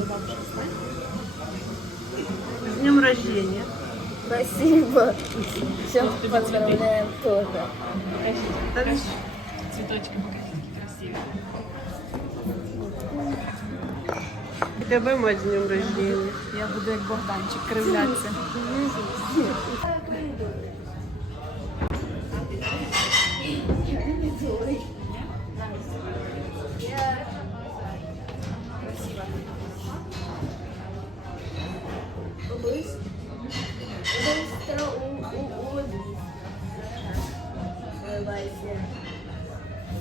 до бабушки знаєш? С днем рождения. Спасибо. Всем поздравляем тоже. Та ну, Цвіточки покажіть, які красиві. Тебе мать з днем рождения. Я буду як Богданчик кривлятися. Быстро улыбнись. Улыбайся.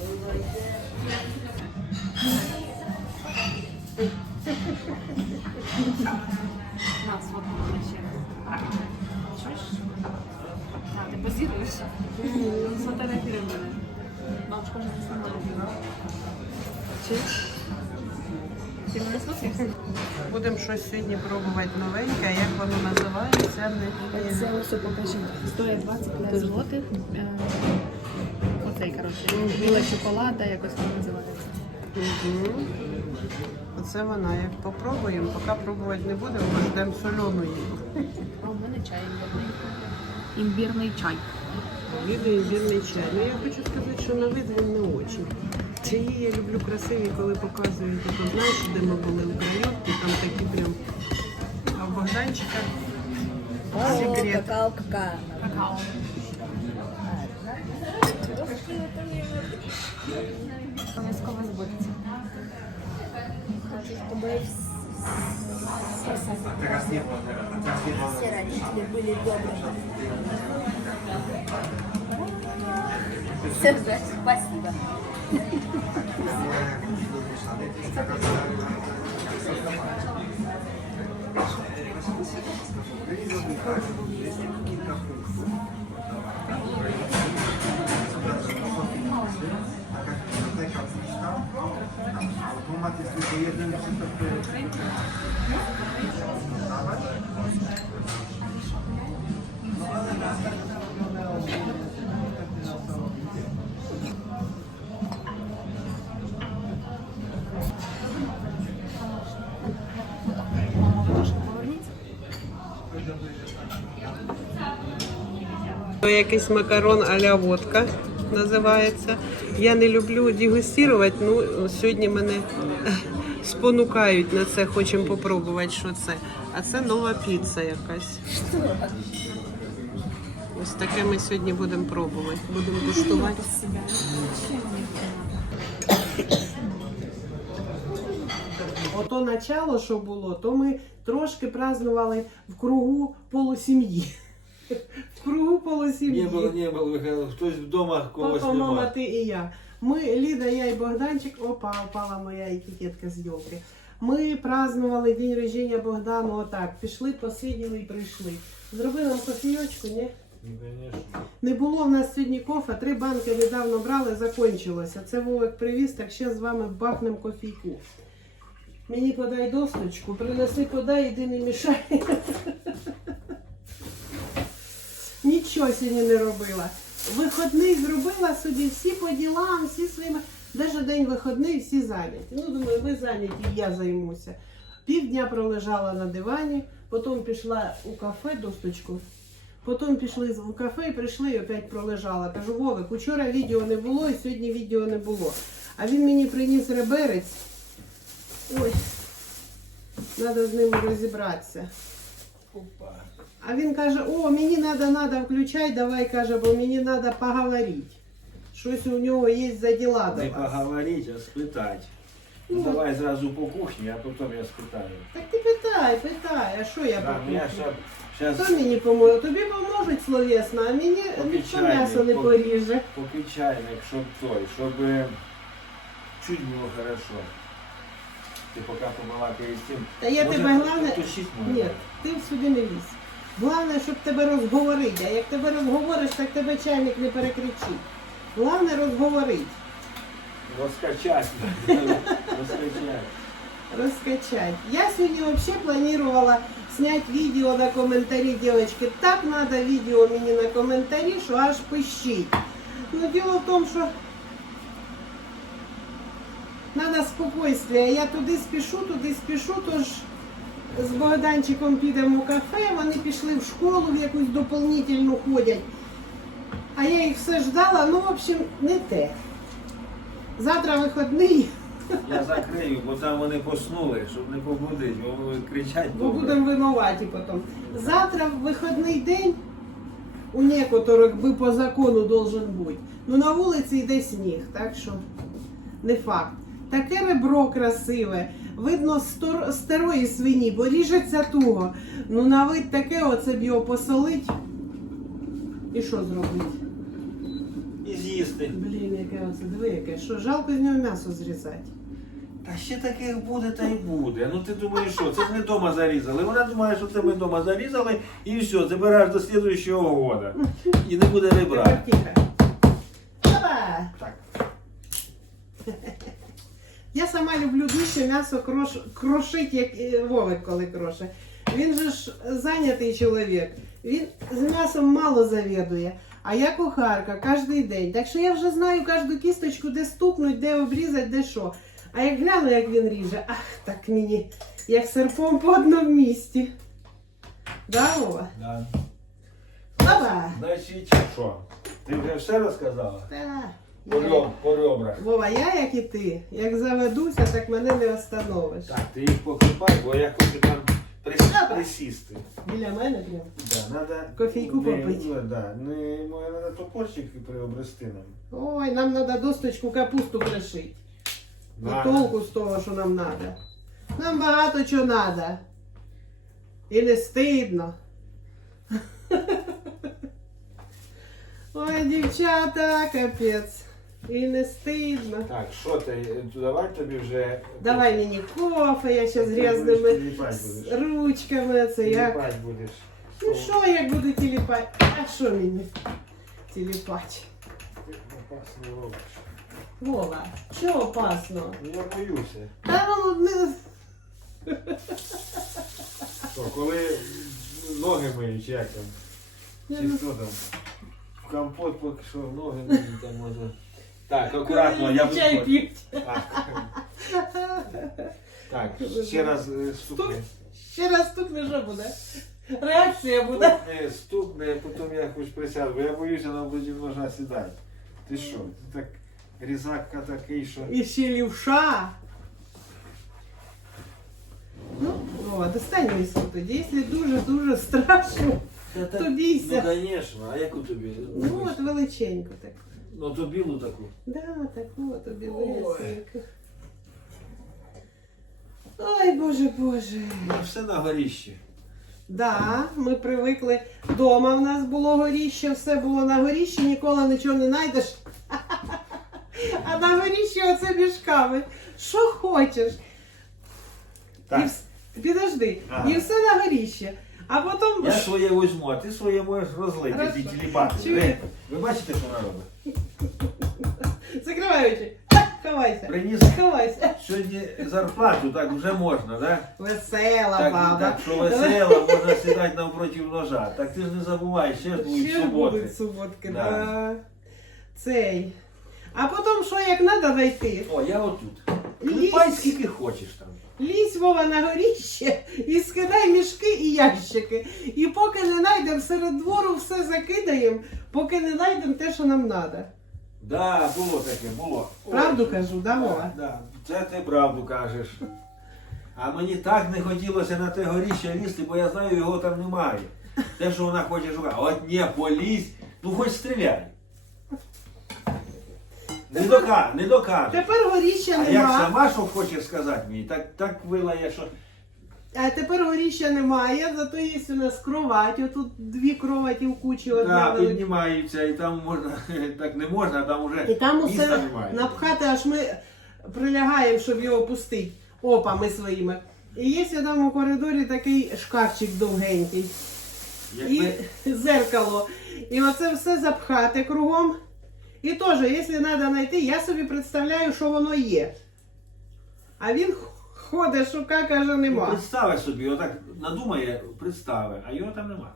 Улыбайся. На, сфоткала ще. Чуєш? А, ти позіруєш? Сфотографіруй мене. Бабушка вже не знімає. Чуєш? Будемо щось сьогодні пробувати новеньке, як воно називається, не Це ось покажи. Стоїть 25 злотих. Е, Оцей, коротше, біла чоколада, якось воно називається. Угу. Оце вона. Як попробуємо, поки пробувати не будемо, бо ждемо солену їду. А у мене чай імбірний. Імбірний чай. Відео імбірний чай. Ну я хочу сказати, що на вид він не очень Чаї я люблю красиві, коли показують, ото, знаєш, де ми були в Крайовці, там такі прям. А в Богданчика О, секрет. какао, какао. Какао. Обов'язково збудеться. Хочу, чтобы все родители были добрыми. Все, спасибо. Automat jest tylko jeden przystop, który No ale na Якийсь макарон а-ля водка називається. Я не люблю дегустувати, ну сьогодні мене спонукають на це, хочемо попробувати, що це. А це нова піца якась. Ось таке ми сьогодні будемо пробувати. Будемо куштувати. Ото начало, що було, то ми трошки празднували в кругу полусім'ї. В кругу полусім'ї. Не было, не было выхода. Хтось вдома когось Папа, мама, нема. ти і я. Ми, Ліда, я і Богданчик, опа, упала моя етикетка з йолки. Ми празднували день рождения Богдану отак. Пішли, посиділи і прийшли. Зроби нам кофійочку, ні? Ну, конечно. Не було в нас сьогодні кофе, три банки недавно брали, закончилося. Це Вовик привіз, так ще з вами бахнем кофійку. Мені подай досточку, принеси, подай, іди не мішай. Нічого сьогодні не робила. Виходний зробила собі всі по ділам, всі своїми. Навіть день виходний, всі зайняті. Ну, думаю, ви зайняті, я займуся. Півдня пролежала на дивані, потім пішла у кафе досточку. Потім пішли в кафе і прийшли і опять пролежала. Кажу, Вовик, учора відео не було і сьогодні відео не було. А він мені приніс реберець. Ой, треба з ним розібратися. А він каже, о, мені треба, треба, включай, давай, каже, бо мені треба поговорити. Щось у нього є за діла до Не вас. поговорить, а спитать. Ну, давай зразу по кухні, а потім я спитаю. Так ти питай, питай, а що я Да, ну, я покупаю? щас, Хто щас мені поможе? Тобі поможуть словесно, а мені Поки ніхто м'ясо не чайник, поріже. поки чайник, щоб той, щоб е, чуть було хорошо. Ти поки побалакаєш з цим. Та я Може, тебе головне. потушить можна? Ні, ти сюди не лізь. Головне, щоб тебе розговорити. А як тебе розговориш, так тебе чайник не перекричить. Головне розговорити, Розкачать. Розкачать. Я сьогодні взагалі планувала зняти відео на коментарі, дівчатки. Так треба відео мені на коментарі, що аж пищить. Ну, діло в тому, що Треба спокійствия. Я туди спішу, туди спішу, тож з Богданчиком підемо в кафе, вони пішли в школу, в якусь доповнительну ходять. А я їх все ждала, ну, в общем, не те. Завтра вихідний, Я закрию, бо там вони поснули, щоб не побудити, бо вони кричать. бо добре. будемо винуваті потім. Завтра вихідний день у некоторих би по закону должен бути. Ну на вулиці йде сніг, так що не факт. Таке ребро красиве. Видно стор- старої свині, бо ріжеться туго. Ну на вид таке, оце б його посолить. І що зробити? І з'їсти. Блін, яке оце, диви, яке. Що, жалко з нього м'ясо зрізати. Та ще таких буде, та й буде. Ну ти думаєш, що це ж не вдома зарізали. Вона думає, що це ми вдома зарізали і все, забираєш до слідуючого года. І не буде ребра. Тихо. Так. Я сама люблю дуже м'ясо крош... крошить, як Вовик, коли кроше. Він же ж зайнятий чоловік. Він з м'ясом мало завідує. А я кухарка кожен день. Так що я вже знаю кожну кісточку, де стукнуть, де обрізати, де що. А як гляну, як він ріже, ах, так мені, як серпом по одному місці. Да, Вова? Да. Опа! Значить, що? Ти вже все розказала? Та, По, по ребрах. Вова, я як і ти. Як заведуся, так мене не остановиш. Так, ти їх покупай, бо я хочу там прис- присісти. Біля мене прям. Да, надо Кофейку не, попить. ну, Да, не, може, надо топорчик приобрести нам. Ой, нам треба досточку капусту пришити. Надо. толку з того, що нам треба. Нам багато чого треба. І не стидно. Ой, дівчата, капець. І не стидно. Так, що ти, давай тобі вже... Давай мені кофе, я ще з грязними з ручками. Це як. Будеш. Ну що як буду тіліпати? А що мені тіліпати? Ти опасно робиш. Вова, що опасно? Я боюся. Та ну. Що, коли ноги миють, як там? Чи хто там? В компот поки що ноги миють, там може. Так, акуратно, я Чай буду. п'ють. Так, ще раз е, стукни. Ще раз стукне, що буде? Реакція буде. Стукни, стукни, потім я хоч присяду, бо я боюся на обличчя ножа сідати. Ти що? Ти так різакка такий, що. І ще лівша. Ну, Вова, достань миску тоді, якщо дуже-дуже страшно, то бійся. Ну, звісно, а яку тобі? Ну, от величеньку так. Ну, то білу таку. Да, таку тобі висинку. Ой, Боже, Боже. Ну, все на горіщі. Да, ми привикли. Дома в нас було горіще, все було на горіщі, ніколи нічого не знайдеш. А на горіщі оце мішками. Що хочеш? І Так. вс- Підожди, Ага. і все на горіще. А потім. Я своє візьму, а ти своє можеш розлити, Хорошо. Чую. Ви, ви бачите, що вона робить? Закривай очі. Ховайся. Приніс Ховайся. сьогодні зарплату, так вже можна, да? Весела Так, баба. так що весело, можна сідати навпроти ножа. Так ти ж не забувай, ще ж будуть Ще суботи. будуть суботки, Да. да. Цей. А потім, що як треба зайти? О, я отут. Лізь. Клепай скільки хочеш там. Лізь Вова на горіще і скидай мішки і ящики. І поки не знайдемо серед двору, все закидаємо, поки не знайдемо те, що нам треба. Да, було таке, було. Правду кажу, да, да, Вова? да. Це ти правду кажеш. А мені так не хотілося на те горіще лізти, бо я знаю, його там немає. Те, що вона хоче шукати. От ні, полізь, ну хоч стріляй. Не дока, не докажеш. Тепер горіща А як нема. сама що хочеш сказати мені, так, так вилає, що. А тепер горіща немає, зато є у нас кровать. Отут дві кроваті в кучі одна Да, велика. піднімаються, і там можна, так не можна, там уже І там міста усе немає. напхати, аж ми прилягаємо, щоб його пустити опами своїми. І є там у коридорі такий шкафчик довгенький. Якби... І зеркало. І оце все запхати кругом. І теж, якщо треба знайти, я собі представляю, що воно є. А він ходить, шукає, каже, Ну, нема. представи собі, отак надумає, представи, а його там нема.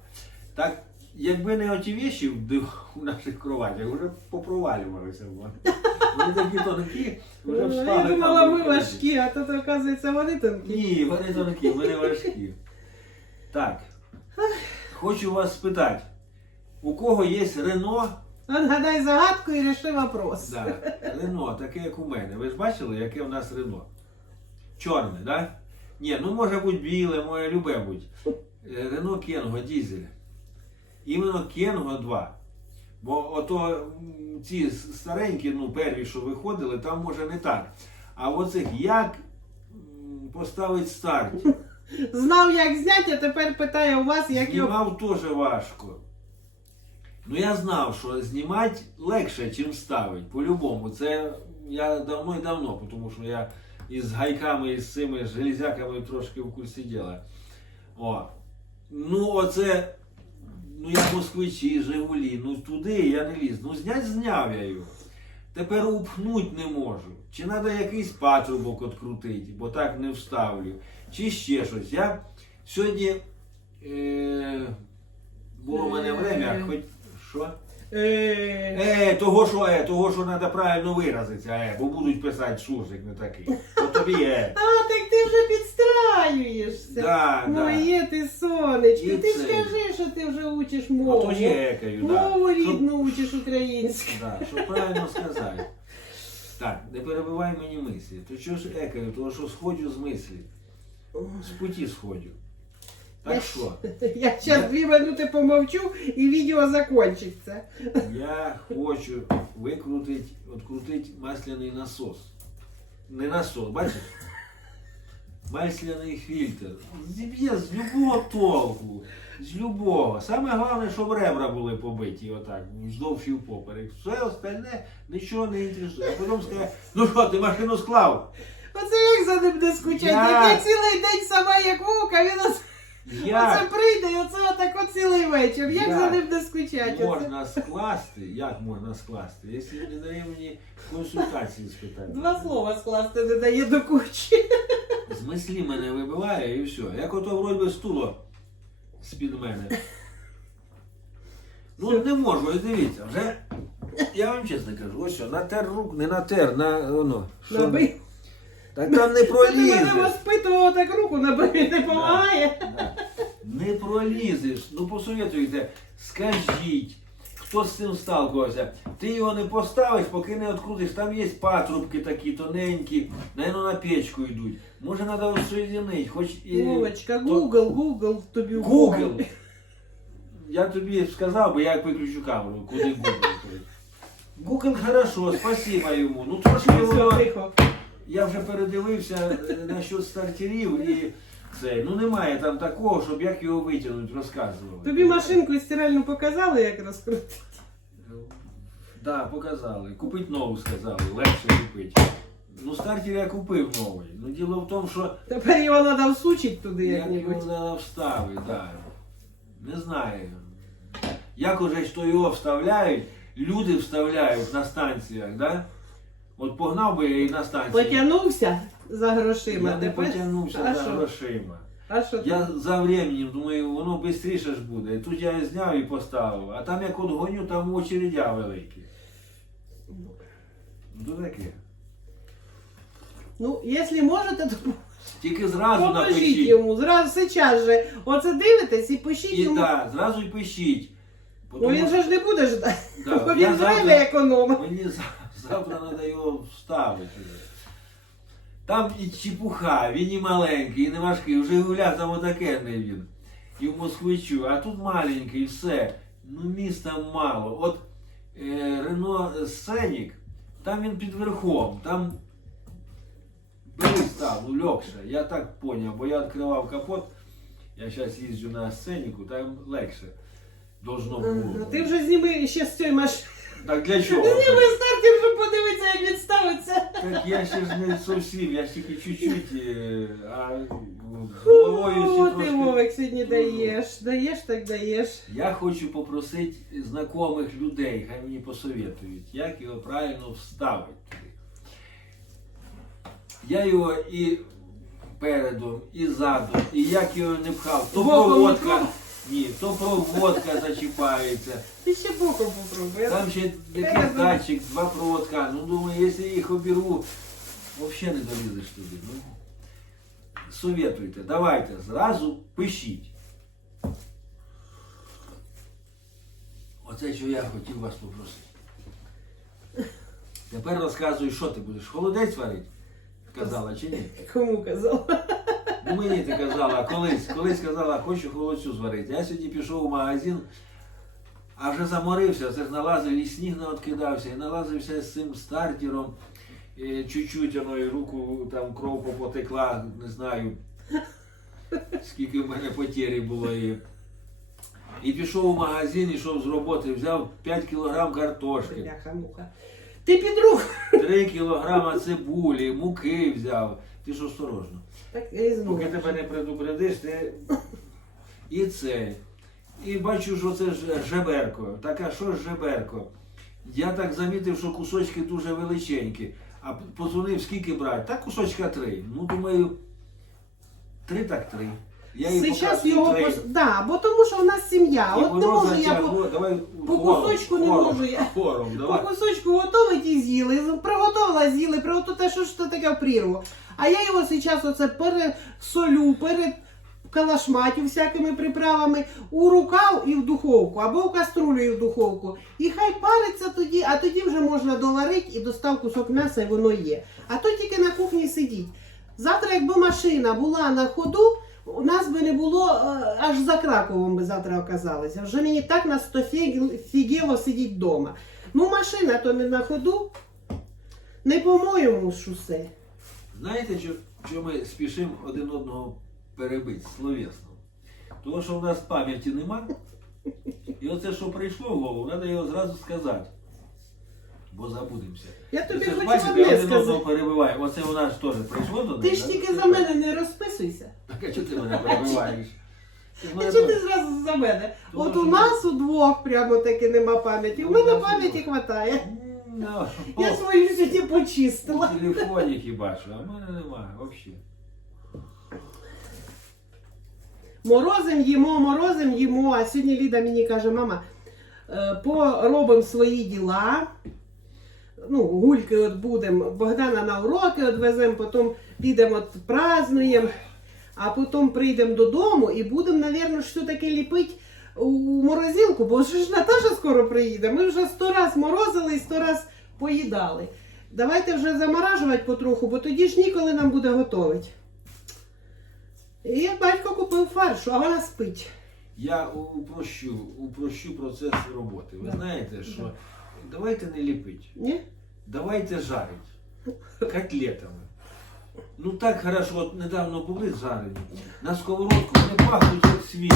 Так, якби не оті віші в, у наших кроватях, вже попровалювалися вони. Вони такі тонкі, вже Ну, встали. Я думала, ми важкі, а тут, оказується, вони тонкі. Ні, вони тонкі, вони важкі. Так. Хочу вас спитати, у кого є Рено? От гадай загадку і ріши вопрос. Да, Рено, таке як у мене. Ви ж бачили, яке в нас Рено? Чорне, так? Да? Ні, ну може бути біле, моє любе бути. Е, Рено Кенго дізель. Іменно Кенго 2. Бо ото ці старенькі, ну, перві, що виходили, там може не так. А оцих як поставити старт? Знав, як зняти, а тепер питає у вас, як його. Знімав теж важко. Ну я знав, що знімати легше, ніж ставити. По-любому. Це я давно і давно, тому що я із гайками, і з цими железяками трошки в курсі діла. О. Ну, оце, ну я москвичі, Жигулі, ну туди я не ліз. Ну знять зняв я його. Тепер упхнуть не можу. Чи треба якийсь патрубок відкрутити, бо так не вставлю. Чи ще щось. Я сьогодні е, було в мене время, хоч що? Е, Е, того, що е, того, що треба правильно виразитися, е, бо будуть писати суржик не такий. От тобі е. А, так ти вже підстраюєшся. Да, да. Моє ти сонечко, І ти ж це. кажи, що ти вже учиш А мову. то ж екаю, да. Мову Щоб- рідну учиш українську. Да, щоб правильно сказати. Так, не перебивай мені мислі. То що ж екаю, того що сходю з мислі. З путі сходю. Так що, Я зараз дві минути помовчу і відео закінчиться. я хочу викрутити, відкрутити масляний насос. Не насос, бачиш? Масляний фільтр. Зіб'є з любого толку. З любого. Саме головне, щоб ребра були побиті отак, вздовж і впоперек. Все остальне нічого не інтересує. А потім скаже, ну що, ти машину склав? Оце як за ним не скучать. Я- я цілий день сама як вовка, він оце, оце прийде, і оце отако цілий вечір. Як Я- за ним не скучать? Оце. можна скласти? Як можна скласти? Якщо не дає мені консультації спитати. Два слова скласти не дає до кучі. З мислі мене вибиває і все. Як ото вроді стуло з-під мене. Ну не можу, ось дивіться, вже. Я вам чесно кажу, ось що, натер рук, не натер, на воно. Що? Набий. Так там не Це ти мене пролізеш. так руку набив, не допомагає. Да. Не пролізеш. Ну посоветуйте, скажіть, хто з цим сталкувався. Ти його не поставиш, поки не відкрутиш. Там є патрубки такі тоненькі, наверно, на печку йдуть. Може треба розсоєдинити, хоч і. Вовочка, Google, Google тобі Google. Я тобі сказав, бо я виключу камеру, куди Google. Google хорошо, спасибо йому. Ну трошки тихо. Я вже передивився е, насчет стартерів і це. Ну немає там такого, щоб як його витягнути, розказували. Тобі машинку і стиральну показали, як розкрутити? Да, показали. Купить нову сказали, легше купити. Ну стартер я купив новий. Ну діло в тому, що Тепер його треба всучити туди як його треба вставити, да. Не знаю. Як уже що його вставляють, люди вставляють на станціях, да? От погнав би я і на станції. Потягнувся за грошима. Я не тепер- потягнувся а за що? грошима. А що ти? Я за временем думаю, воно швидше ж буде. Тут я зняв і поставив. А там як от гоню, там очередя великі. Ну таке. Ну, якщо можете, то Тільки зразу поможіть напишіть. йому. Зразу зараз же. Оце дивитесь і пишіть І йому. так, зразу й пишіть. Ну він же ж не буде ждати. Да, Бо я він завтра- время економить. Мені за- завтра треба його вставити. Там і чепуха, він і маленький, і не важкий. Вже гуля там отакенний він. І в москвичу, а тут маленький, і все. Ну міста мало. От е, Рено Сценік, там він під верхом, там бери став, ну легше. Я так поняв, бо я відкривав капот, я зараз їжджу на сценіку, там легше. Должно було. Ти вже зніми ще з цієї машини. Так для чого? Зніми стартер, щоб подивитися, як він ставиться. Так я ще ж не зовсім, я ж тільки чуть-чуть, е, а головою О, всі ти трошки. Вовик сьогодні даєш. Даєш, так даєш. Я хочу попросити знайомих людей, хай мені посоветують, як його правильно вставити. Я його і передом, і задом, і як його не пхав. То Боком проводка. Ні, то проводка зачіпається. Ти ще боком попробуй. Там ще якийсь датчик, два проводка. Ну думаю, якщо я їх оберу, взагалі не долізеш туди. Ну, советуйте, давайте, зразу пишіть. Оце що я хотів вас попросити. Тепер розказуй, що ти будеш. Холодець варити? Казала чи ні? Кому казала? Ну мені ти казала, колись, колись казала, хочу холодцю зварити. Я сьогодні пішов у магазин, а вже заморився, це ж налазив і сніг не откидався, і налазився з цим стартером. І чуть-чуть воно і руку там кров попотекла, не знаю, скільки в мене потері було. І, і пішов у магазин, ішов з роботи, взяв 5 кілограм картошки. Ти під руку. 3 кілограма цибулі, муки взяв. Ти ж осторожно. Так і знову. Поки тебе не предупредиш, ти і це. І бачу, що це ж жеберко. Так а що ж жеберко? Я так замітив, що кусочки дуже величенькі. А позвонив, скільки брати? Так кусочка три. Ну, думаю, три так три. Я їй Сейчас показую його три. пос... Да, бо тому що в нас сім'я. І От не воно можу я по, затягло. Давай по хором, кусочку не хором, можу я. Хором, по давай. кусочку готовить і з'їли. Приготувала, з'їли, приготувала, те, що ж це таке в прірву. А я його зараз оце пересолю, перекалашматю всякими приправами у рукав і в духовку, або в каструлю і в духовку. І хай париться тоді, а тоді вже можна доварити і достав кусок м'яса, і воно є. А то тільки на кухні сидіть. Завтра, якби машина була на ходу, у нас би не було е, аж за Краковом би завтра оказалося. Вже мені так на фігіло сидіть вдома. Ну, машина то не на ходу, не по-моєму ж усе. Знаєте, що, що ми спішимо один одного перебити словесно? Тому що в нас пам'яті нема. І оце, що прийшло в голову, треба його зразу сказати. Бо забудемося. Я тобі хочу одне сказати. перебиваємо. Оце вона ж теж прийшло до Ти ж тільки за мене не розписуйся. Так а чого ти мене перебиваєш? А чого ти зразу за мене? От у нас удвох прямо таки нема пам'яті. У мене пам'яті хватає. Ну, Я о, свою сьогодні в почистила. телефоні хіба що, а в мене немає взагалі. Морозим їмо, морозим їмо. А сьогодні Ліда мені каже, мама, е, поробимо свої діла. Ну, гульки от будемо. Богдана на уроки відвеземо, потім підемо от празднуємо, а потім прийдемо додому і будемо, мабуть, що таке ліпити у морозилку, бо ж Наташа скоро приїде. Ми вже сто раз морозили і сто раз поїдали. Давайте вже заморажувати потроху, бо тоді ж ніколи нам буде готувати. І батько купив фарш, а вона спить. Я упрощу, упрощу процес роботи. Ви Да. знаєте, що давайте не ліпить, Ні? давайте жарить котлетами. Ну так хорошо, от недавно були жарені. На сковородку вони пахнуть як свіжі.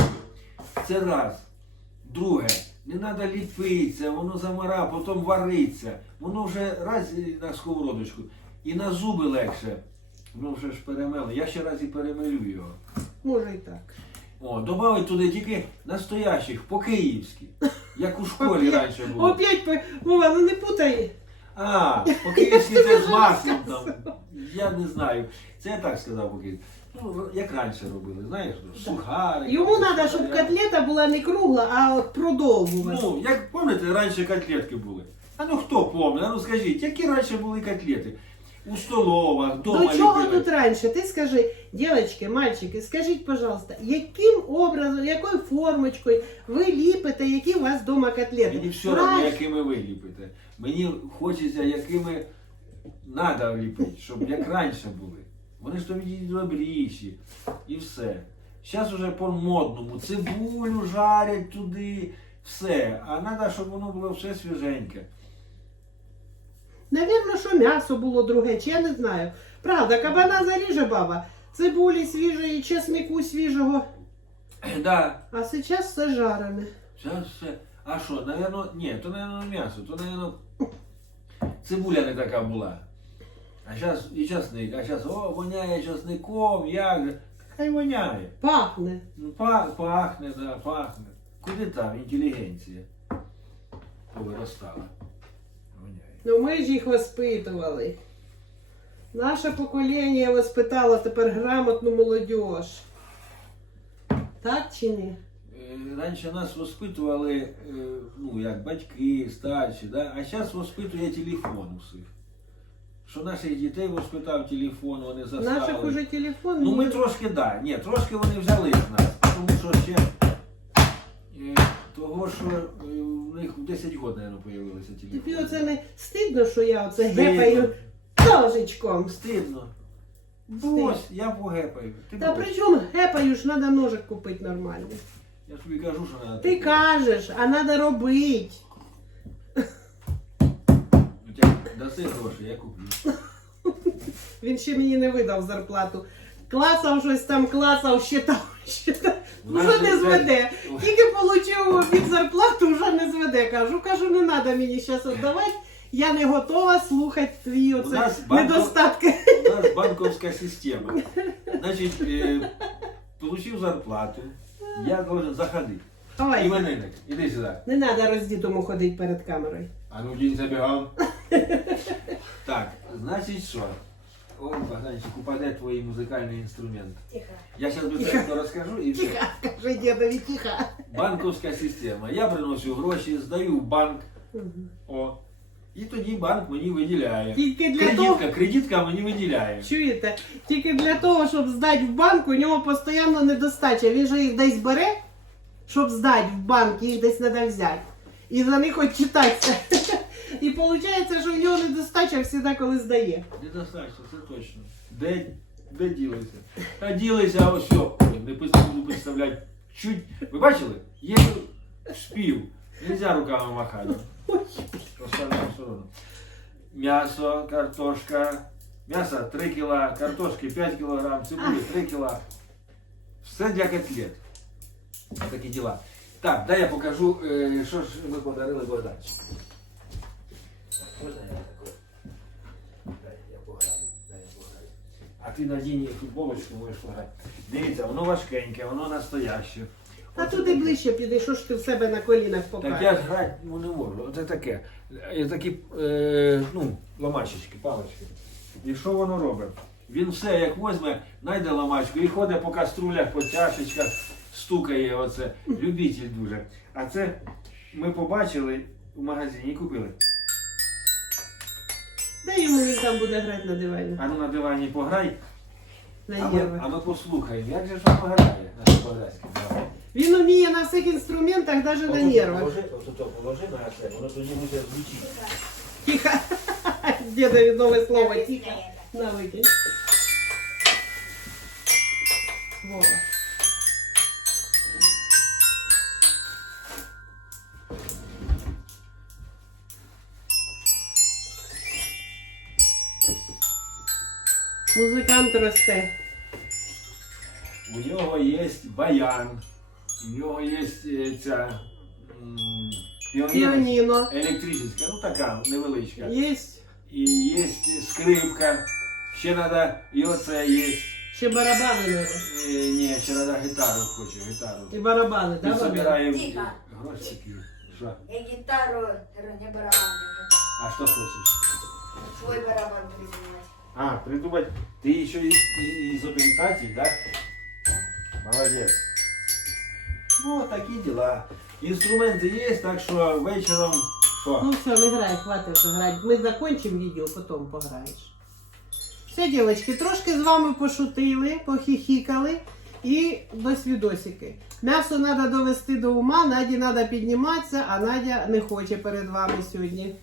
Це раз. Друге, не треба ліпитися, воно замара, потім вариться. Воно вже раз на сковородочку. І на зуби легше. Воно вже ж перемело. Я ще раз і перемелю його. Може і так. О, добавить туди тільки настоящих, по-київськи. Як у школі раніше було. Опять, Вова, ну не путай. А, по-київськи це з маслом там. Я не знаю. Це я так сказав по-київськи. Ну, як раніше робили, знаєш, сухари. Йому треба, щоб котлета була не кругла, а от продовгувалась. Ну, як пам'ятаєте, раніше котлетки були. А ну хто пам'ятає? А ну скажіть, які раніше були котлети? У столовах, вдома До чого ліпили. тут раніше? Ти скажи, дівчатки, мальчики, скажіть, пожалуйста, яким образом, якою формочкою ви ліпите, які у вас вдома котлети? Мені все одно, Раніше- якими ви ліпите. Мені хочеться, якими треба ліпити, щоб як раніше були. Вони ж тобі добріші і все. Зараз уже по-модному. Цибулю жарять туди, все. А треба, щоб воно було все свіженьке. Навірно, що м'ясо було друге, чи я не знаю. Правда, кабана заріже баба, цибулі свіжої, чеснику свіжого, Да, а зараз все жарене. зараз все. А що, наверно, ні, то, наверно, м'ясо, то, наверно, цибуля не така була. А зараз і часник, а зараз, о, воняє часником, як же. Хай воняє. Пахне. Ну, па- пахне, да, пахне. Куди там інтелігенція повиростала? Воняє. Ну ми ж їх воспитували. Наше покоління воспитало тепер грамотну молодь. Так чи ні? Е, раніше нас воспитували, е, ну, як батьки, старші, да? а зараз воспитує телефон усіх. Що наших дітей воспитав телефон, вони заставили. Наших уже телефон. Ну ми трошки, да. Ні, трошки вони взяли з нас, тому що ще е, того, що е, у них в 10 років, мабуть, появилися Тобі телефони. оце не стидно, що я оце Стидно. гепаю ножичком. Стидно. Стидно. Ось, я погепаю. Ти Та будеш. при чому гепаю ж треба ножик купити нормальний. Я ж тобі кажу, що треба. Ти кажеш, а треба робити. Даси гроші, я куплю. Він ще мені не видав зарплату. Клацав щось там, клацав, щитав, щитав. У нас Вже не зведе. Тільки отримав від зарплату, вже не зведе. Кажу, кажу, не треба мені зараз віддавати. Я не готова слухати твої оце нас банко- недостатки. У нас банковська система. Значить, е, получив зарплату, я должен заходити. Давай. Іменинник, іди сюди. Не треба роздітому ходити перед камерою. А ну день забігав. Так, значить що? О, Богданчик, упаде твій музикальний інструмент. Тихо. Я зараз быстренько розкажу і все. Тихо, каже дідові, тихо. Банковська система. Я приношу гроші, здаю в банк. О. І тоді банк мені виділяє. Тільки для того, Кредитка, кредитка мені виділяє. чуєте, тільки для того, щоб здати в банк, у нього постійно недостача. Він же їх десь бере, щоб здати в банк, їх десь треба взяти. І за них хоч читатися. І виходить, що в нього недостача завжди, коли здає. Недостатньо, це точно. Де, де ділися? Та ділися, а ось що. Ой, Не пис- буду представляти. Чуть. Ви бачили? Є шпів. Нельзя руками махати. Розставляємо в сторону. М'ясо, картошка. М'ясо 3 кг, картошки 5 кг, цибулі 3 кг. Все для котлет. Такі діла. Так, дай я покажу, е, що ж ми подарили Богданчику. Можна я таку? Дай я пограю, дай я пограю. А ти надінь футболочку можеш пограти. Дивіться, воно важкеньке, воно настояще. А Оце туди таке. ближче піди, що ж ти в себе на колінах Так покажеш? я ж грати ну, не можу. Оце таке. Е, Такі е, ну, ламачечки, палички. І що воно робить? Він все як возьме, знайде ламачку і ходить по каструлях, по чашечках, стукає оце. Любитель дуже. А це ми побачили в магазині і купили. Де йому він там буде грати на дивані? А ну на дивані пограй, На а ми, а ми послухаємо, як же ж воно грає Богданський. Давай. Він вміє на всіх інструментах, навіть на Отут нервах. Положи, отут положи на це, воно тоді буде звучити. Тихо. Дідові нове слово. Тихо. На викинь. Вова. Музикант росте. У нього є баян, у нього є е, ця піаніно електрична, ну така невеличка. Єсть. І є скрипка, ще треба, і оце є. Ще барабани треба. Е, Ні, ще треба гітару хоче, гітару. І барабани, так? Да, Богдан? збираємо грошики. Що? Я гитару, не барабан. А що хочеш? Свой барабан придумать. А, придумать. Ти ще із, із обертатель, так? Молодець. Ну, такі діла. Інструменти є, так що вечором. Що? Ну все, не грай, хватит вже грати. Ми закончимо відео, потім пограєш. Все, дівчатки, трошки з вами пошутили, похіхікали і до свідосики. М'ясо треба довести до ума, Наді треба підніматися, а Надя не хоче перед вами сьогодні.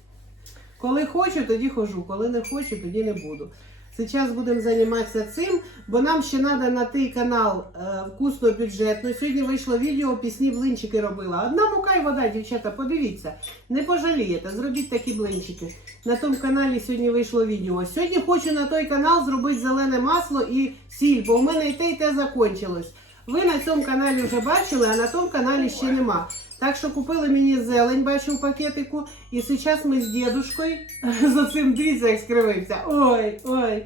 Коли хочу, тоді хожу, коли не хочу, тоді не буду. Зараз будемо займатися цим, бо нам ще треба на той канал е, вкусно бюджетно. Сьогодні вийшло відео, пісні блинчики робила. Одна мука і вода, дівчата, подивіться. Не пожалієте, зробіть такі блинчики. На тому каналі сьогодні вийшло відео. Сьогодні хочу на той канал зробити зелене масло і сіль, бо в мене і те, і те закончилось. Ви на цьому каналі вже бачили, а на тому каналі ще нема. Так що купили мені зелень, бачу в пакетику. І зараз ми з дідушкою за цим дивіться, як скривився. Ой, ой.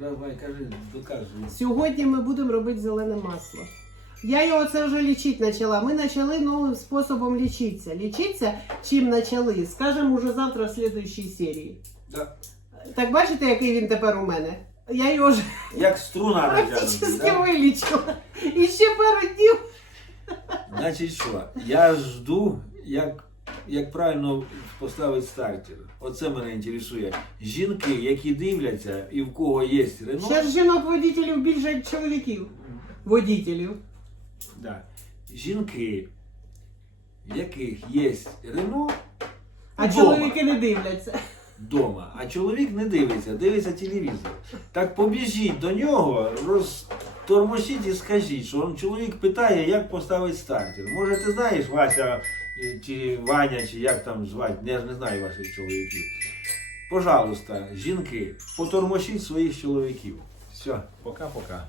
Давай, кажи, доказуй. Сьогодні ми будемо робити зелене масло. Я його це вже лічити почала. Ми почали новим способом лічитися. Лічитися чим почали, скажемо уже завтра в слідуючій серії. Да. Так бачите, який він тепер у мене? Я його вже Як струна практично да? вилічила. І ще пару днів Значить що, я жду, як, як правильно поставити стартер. Оце мене інтересує. Жінки, які дивляться і в кого є Рено. Зараз жінок водителів більше, як чоловіків. Водителів. Да. Жінки, в яких є Рено, А Вдома. чоловіки не дивляться. вдома, а чоловік не дивиться, дивиться телевізор. Так побіжіть до нього, розтормошіть і скажіть, що вам чоловік питає, як поставити стартер. Може, ти знаєш, Вася чи Ваня, чи як там звати, я ж не знаю ваших чоловіків. Пожалуйста, жінки, потормошіть своїх чоловіків. Все, пока-пока.